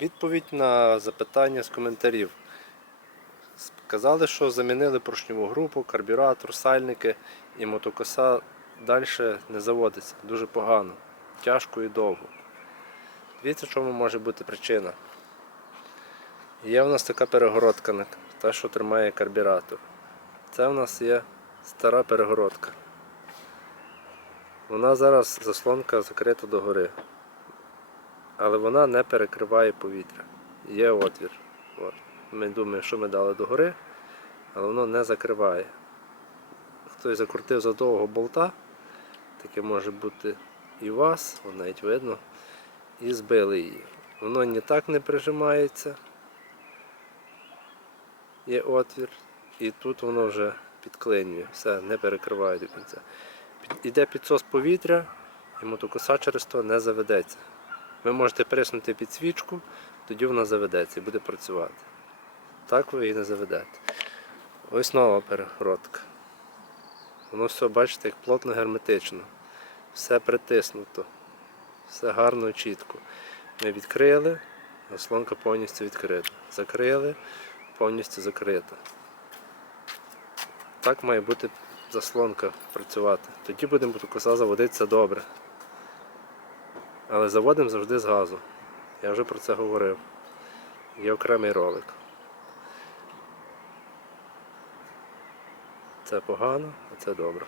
Відповідь на запитання з коментарів. Сказали, що замінили поршньову групу, карбюратор, сальники і мотокоса далі не заводиться. Дуже погано, тяжко і довго. Дивіться, чому може бути причина. Є в нас така перегородка, та, що тримає карбюратор. Це в нас є стара перегородка. Вона зараз заслонка закрита догори. Але вона не перекриває повітря. Є отвір. От. Ми думаємо, що ми дали догори, але воно не закриває. Хтось закрутив за довго болта, таке може бути і у вас, навіть видно, і збили її. Воно ні так не прижимається. Є отвір, і тут воно вже підклинює, все, не перекриває до кінця. Іде підсос повітря, і мотокоса через то не заведеться. Ви можете приснути під свічку, тоді вона заведеться і буде працювати. Так ви її не заведете. Ось нова перегородка. Воно все, бачите, як плотно герметично. Все притиснуто. Все гарно і чітко. Ми відкрили, заслонка повністю відкрита. Закрили, повністю закрита. Так має бути заслонка працювати. Тоді буде мотокоса заводитися добре. Але заводимо завжди з газу. Я вже про це говорив. Є окремий ролик. Це погано, а це добре.